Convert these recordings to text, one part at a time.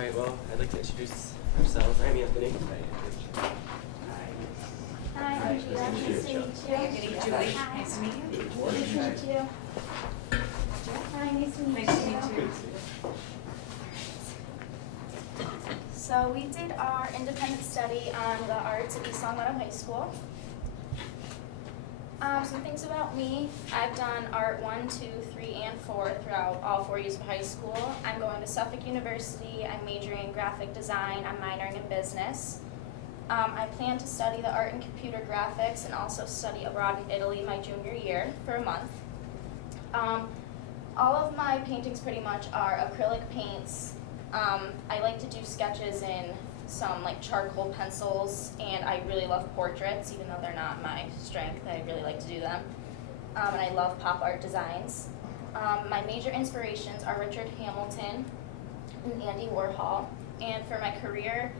Alright, well, I'd like to introduce ourselves. I'm Anthony. Hi, I'm Julia. Nice to meet you. Julie, nice to meet you. Nice to meet you. Hi, nice to meet you. Nice to meet you. So we did our independent study on the arts at East Longmeadow High School. Some things about me. I've done art 1, 2, 3, and 4 throughout all 4 years of high school. I'm going to Suffolk University. I'm majoring in graphic design. I'm minoring in business. I plan to study the art and computer graphics and also study abroad in Italy my junior year for a month. All of my paintings pretty much are acrylic paints. I like to do sketches in some like charcoal pencils, and I really love portraits, even though they're not my strength. I really like to do them. And I love pop art designs. My major inspirations are Richard Hamilton and Andy Warhol. And for my career,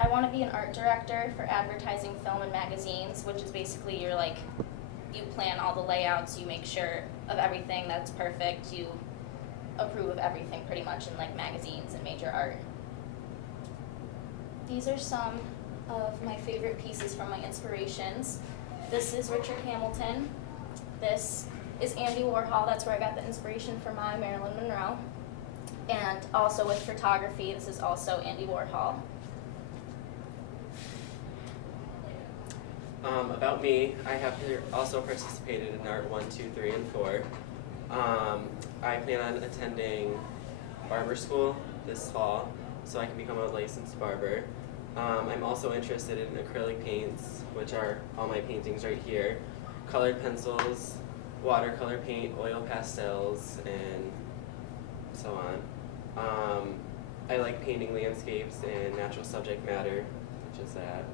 I want to be an art director for advertising, film, and magazines, which is basically you plan all the layouts, you make sure of everything that's perfect, you approve of everything pretty much in like magazines and major art. These are some of my favorite pieces from my inspirations. This is Richard Hamilton. This is Andy Warhol. That's where I got the inspiration for my Marilyn Monroe. And also with photography, this is also Andy Warhol. About me, I have also participated in Art 1, 2, 3, and 4. I plan on attending barber school this fall, so I can become a licensed barber. I'm also interested in acrylic paints, which are all my paintings right here, colored pencils, watercolor paint, oil pastels, and so on. I like painting landscapes and natural subject matter, which is that.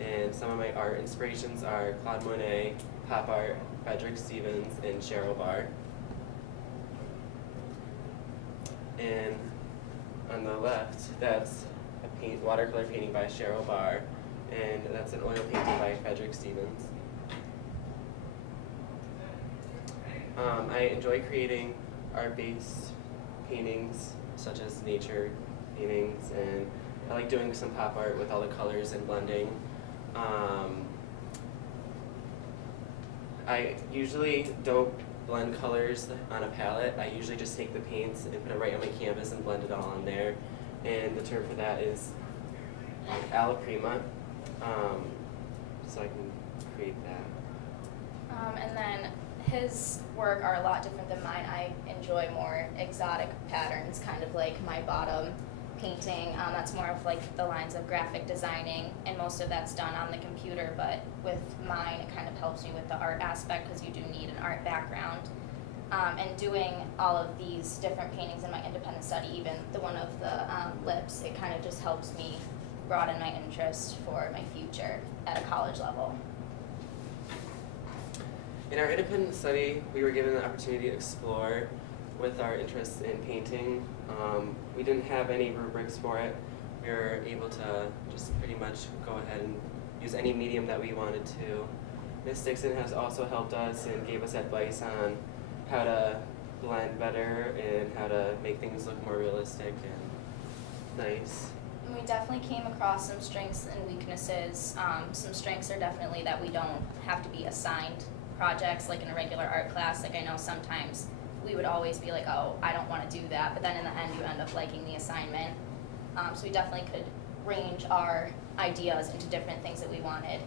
And some of my art inspirations are Claude Monet, pop art, Frederick Stevens, and Cheryl Barr. And on the left, that's a watercolor painting by Cheryl Barr, and that's an oil painting by Frederick Stevens. I enjoy creating art-based paintings, such as nature paintings, and I like doing some pop art with all the colors and blending. I usually don't blend colors on a palette. I usually just take the paints and put it right on my canvas and blend it all on there. And the term for that is alla prima. So I can create that. And then his work are a lot different than mine. I enjoy more exotic patterns, kind of like my bottom painting. That's more of like the lines of graphic designing, and most of that's done on the computer, but with mine it kind of helps me with the art aspect because you do need an art background. And doing all of these different paintings in my independent study, even the one of the lips, it kind of just helps me broaden my interest for my future at a college level. In our independent study, we were given the opportunity to explore with our interests in painting. We didn't have any rubrics for it. We were able to just pretty much go ahead and use any medium that we wanted to. Ms. Dixon has also helped us and gave us advice on how to blend better and how to make things look more realistic and nice. We definitely came across some strengths and weaknesses. Some strengths are definitely that we don't have to be assigned projects like in a regular art class. Like I know sometimes we would always be like, oh, I don't want to do that, but then in the end you end up liking the assignment. So we definitely could range our ideas into different things that we wanted.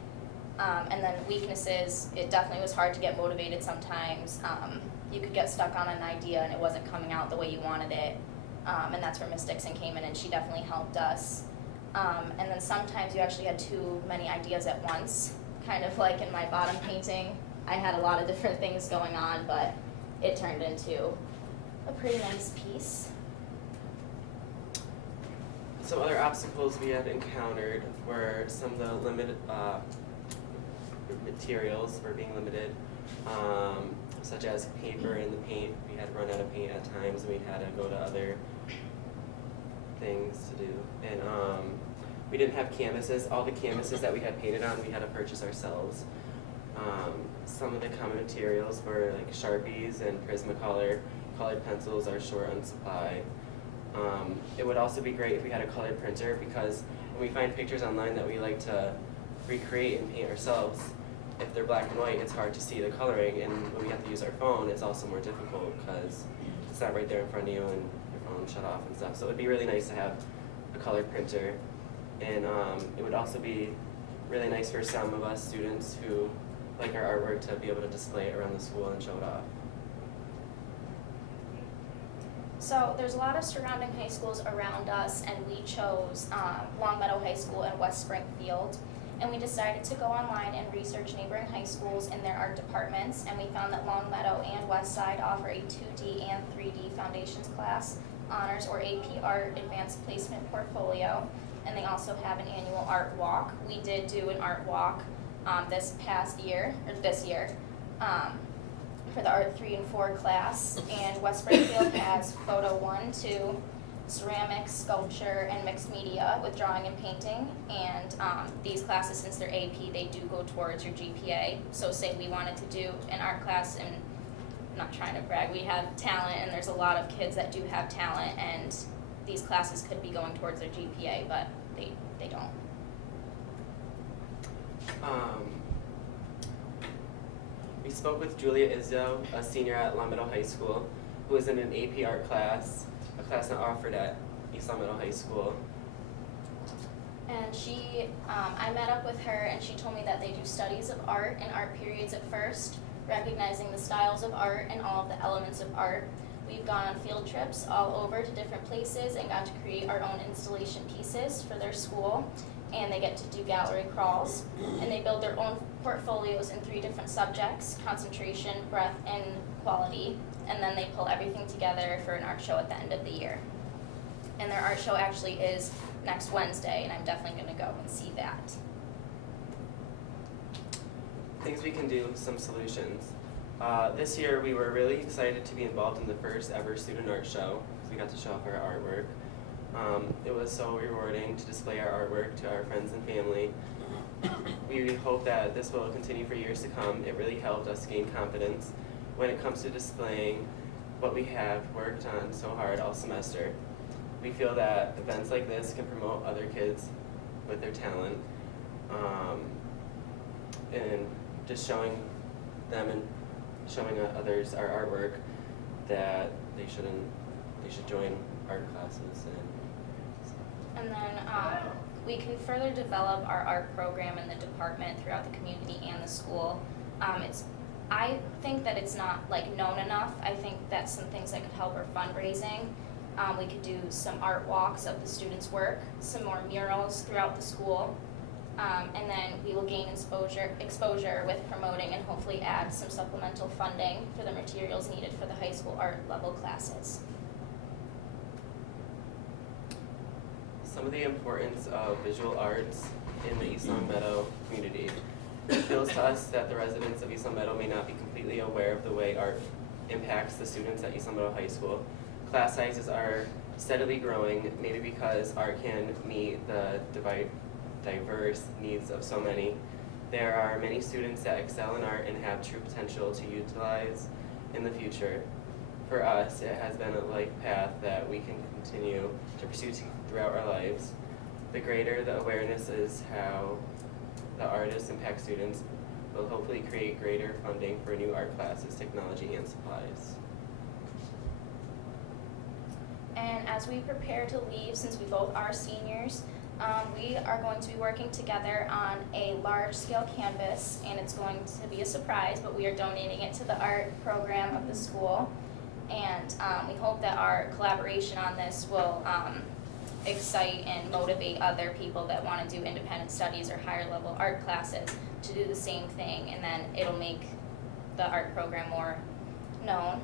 And then weaknesses, it definitely was hard to get motivated sometimes. You could get stuck on an idea and it wasn't coming out the way you wanted it. And that's where Miss Dixon came in, and she definitely helped us. And then sometimes you actually had too many ideas at once, kind of like in my bottom painting. I had a lot of different things going on, but it turned into a pretty nice piece. Some other obstacles we have encountered were some of the limited materials were being limited, such as paper and the paint. We had run out of paint at times, and we had to go to other things to do. And we didn't have canvases. All the canvases that we had painted on, we had to purchase ourselves. Some of the common materials were like Sharpies and Prismacolor. Colored pencils are short on supply. It would also be great if we had a color printer, because when we find pictures online that we like to recreate and paint ourselves, if they're black and white, it's hard to see the coloring, and when we have to use our phone, it's also more difficult because it's not right there in front of you and your phone shut off and stuff. So it would be really nice to have a color printer, and it would also be really nice for some of us students who like our artwork to be able to display it around the school and show it off. So there's a lot of surrounding high schools around us, and we chose Longmeadow High School and West Springfield. And we decided to go online and research neighboring high schools and their art departments, and we found that Longmeadow and Westside offer a 2D and 3D foundations class, honors or AP art advanced placement portfolio, and they also have an annual art walk. We did do an art walk this year, for the Art 3 and 4 class, and West Springfield has Photo 1, 2, ceramics, sculpture, and mixed media with drawing and painting. And these classes, since they're AP, they do go towards your GPA. So say we wanted to do an art class, and I'm not trying to brag, we have talent, and there's a lot of kids that do have talent, and these classes could be going towards their GPA, but they don't. We spoke with Julia Isdo, a senior at Longmeadow High School, who was in an AP art class, a class not offered at East Longmeadow High School. And I met up with her, and she told me that they do studies of art and art periods at first, recognizing the styles of art and all of the elements of art. We've gone on field trips all over to different places and got to create our own installation pieces for their school, and they get to do gallery crawls, and they build their own portfolios in 3 different subjects: concentration, breadth, and quality, and then they pull everything together for an art show at the end of the year. And their art show actually is next Wednesday, and I'm definitely going to go and see that. Things we can do, some solutions. This year we were really excited to be involved in the first ever student art show, because we got to show off our artwork. It was so rewarding to display our artwork to our friends and family. We hope that this will continue for years to come. It really helped us gain confidence when it comes to displaying what we have worked on so hard all semester. We feel that events like this can promote other kids with their talent, and just showing them and showing others our artwork, that they should join art classes. And then we can further develop our art program in the department throughout the community and the school. I think that it's not known enough. I think that some things that could help are fundraising. We could do some art walks of the students' work, some more murals throughout the school, and then we will gain exposure with promoting and hopefully add some supplemental funding for the materials needed for the high school art level classes. Some of the importance of visual arts in the East Longmeadow community. It feels to us that the residents of East Longmeadow may not be completely aware of the way art impacts the students at East Longmeadow High School. Class sizes are steadily growing, maybe because art can meet the diverse needs of so many. There are many students that excel in art and have true potential to utilize in the future. For us, it has been a life path that we can continue to pursue throughout our lives. The greater the awareness is how the artists impact students will hopefully create greater funding for new art classes, technology, and supplies. And as we prepare to leave, since we both are seniors, we are going to be working together on a large-scale canvas, and it's going to be a surprise, but we are donating it to the art program of the school. And we hope that our collaboration on this will excite and motivate other people that want to do independent studies or higher level art classes to do the same thing, and then it'll make the art program more known.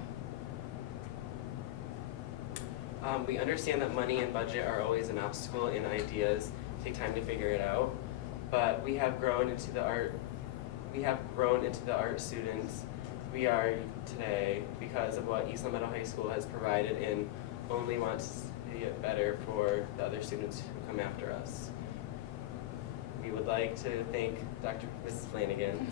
We understand that money and budget are always an obstacle, and ideas take time to figure it out, but we have grown into the art students we are today because of what East Longmeadow High School has provided, and only want to see it better for the other students who come after us. We would like to thank Mrs. Flanagan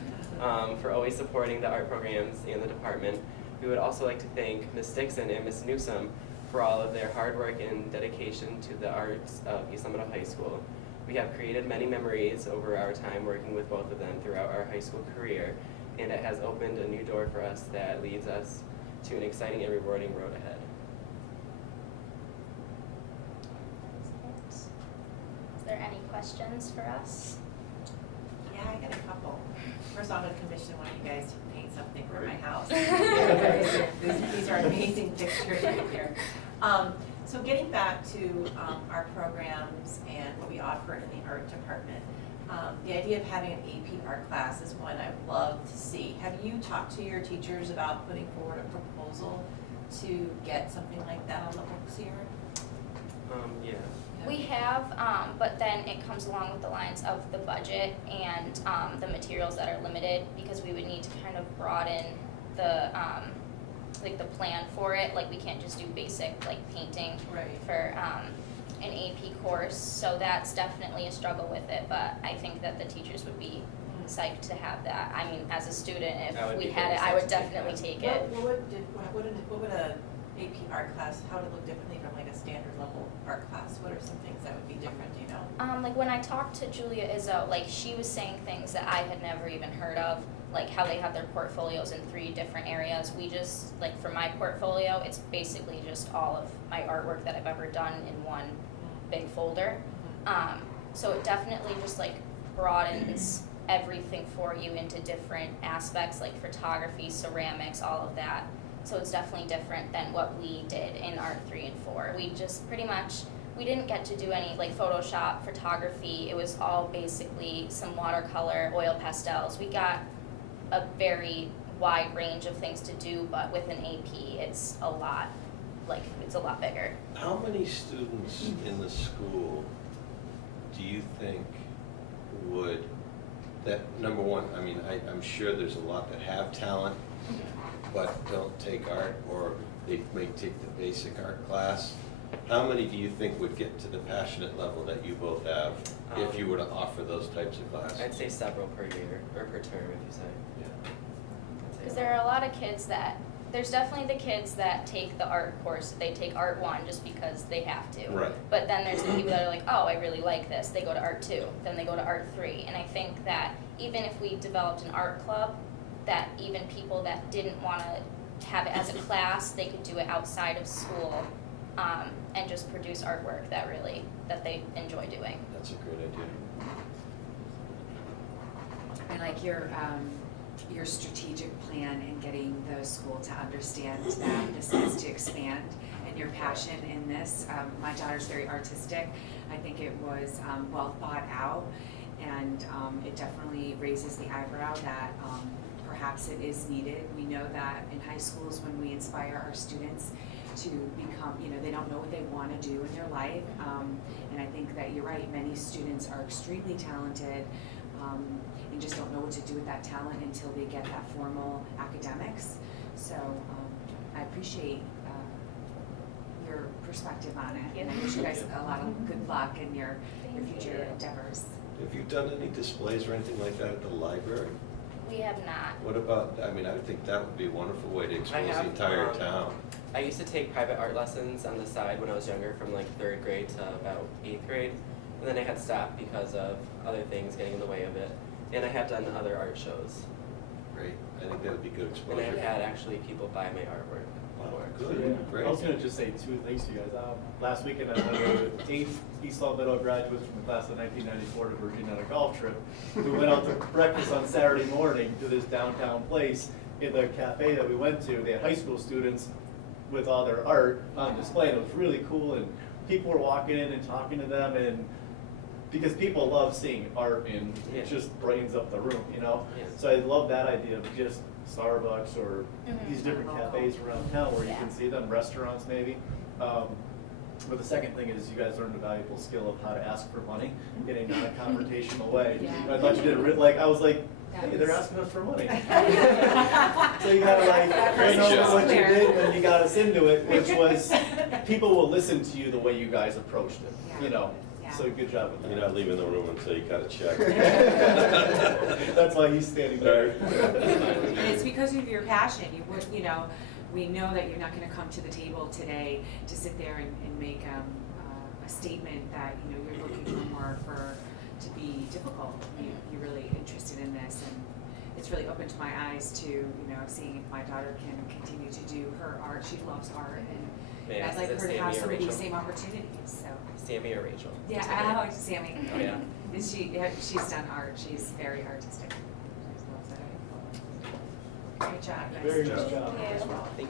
for always supporting the art programs and the department. We would also like to thank Ms. Dixon and Ms. Newsom for all of their hard work and dedication to the arts of East Summit High School. We have created many memories over our time working with both of them throughout our high school career, and it has opened a new door for us that leads us to an exciting and rewarding road ahead. Is there any questions for us? Yeah, I got a couple. First, I'm gonna commission one of you guys to paint something for my house. These are amazing pictures right here. So getting back to our programs and what we offer in the art department, the idea of having an AP art class is one I would love to see. Have you talked to your teachers about putting forward a proposal to get something like that on the books here? Yeah. We have, but then it comes along with the lines of the budget and the materials that are limited, because we would need to kind of broaden the like the plan for it. Like we can't just do basic like painting Right. for an AP course, so that's definitely a struggle with it. But I think that the teachers would be psyched to have that. I mean, as a student, if we had it, I would definitely take it. What would a AP art class, how would it look differently from like a standard level art class? What are some things that would be different, do you know? Like when I talked to Julia Izzo, like she was saying things that I had never even heard of, like how they have their portfolios in 3 different areas. We just, like for my portfolio, it's basically just all of my artwork that I've ever done in one big folder. So it definitely just like broadens everything for you into different aspects, like photography, ceramics, all of that. So it's definitely different than what we did in art 3 and 4. We just pretty much, we didn't get to do any like Photoshop, photography. It was all basically some watercolor, oil pastels. We got a very wide range of things to do, but with an AP, it's a lot bigger. How many students in the school do you think would, that, number one, I mean, I'm sure there's a lot that have talent, but don't take art, or they may take the basic art class. How many do you think would get to the passionate level that you both have if you were to offer those types of classes? I'd say several per year, or per term if you say. Yeah. Because there are a lot of kids that, there's definitely the kids that take the art course, they take art 1 just because they have to. Right. But then there's the people that are like, oh, I really like this, they go to art 2, then they go to art 3. And I think that even if we developed an art club, that even people that didn't want to have it as a class, they could do it outside of school, and just produce artwork that they enjoy doing. That's a great idea. I like your strategic plan in getting the school to understand that this is to expand, and your passion in this. My daughter's very artistic. I think it was well thought out, and it definitely raises the eyebrow that perhaps it is needed. We know that in high schools, when we inspire our students to become, they don't know what they want to do in their life, and I think that you're right, many students are extremely talented, and just don't know what to do with that talent until they get that formal academics. So I appreciate your perspective on it, and I wish you guys a lot of good luck in your future endeavors. Have you done any displays or anything like that at the library? We have not. What about, I mean, I would think that would be a wonderful way to expose the entire town. I used to take private art lessons on the side when I was younger, from like 3rd grade to about 8th grade. And then I had stopped because of other things getting in the way of it. And I have done other art shows. Great, I think that would be good And exposure. I've had actually people buy my artwork. Wow, before. good, great. I was gonna just say 2 things to you guys. Last weekend I went with 8 East Long Meadow graduates from the class of 1994 to Virginia on a golf trip. We went out to breakfast on Saturday morning to this downtown place. In the cafe that we went to, they had high school students with all their art on display, and it was really cool, and people were walking in and talking to them, and because people love seeing art, and Yeah. it just brightens up the room, Yeah. So I love that idea of just Starbucks or these different cafes around town where you can see them, restaurants maybe. But the second thing is you guys learned a valuable skill of how to ask for money in a non-confrontational way. Yeah. I thought you did I was like, hey, they're asking us for money. So you gotta know what you did when you got us into it, which was, people will listen to you the way you guys approached it, Yeah. So good job with that. You're not leaving the room until you got a check. That's why he's standing there. And it's because of your passion. You would, we know that you're not gonna come to the table today to sit there and make, a statement that, you know, you're looking for more to be difficult. You're really interested in this, and it's really opened my eyes to, you know, seeing if my daughter can continue to do her art. She loves art, and May I I'd ask, like is her it to have Sammy or some of these Rachel? same opportunities, so. Sammy or Rachel? Yeah, Just I kidding. like Sammy. Oh, yeah? She's done art, she's very artistic. She loves it. Great job, guys. Very nice job. Thank you. As well. Thank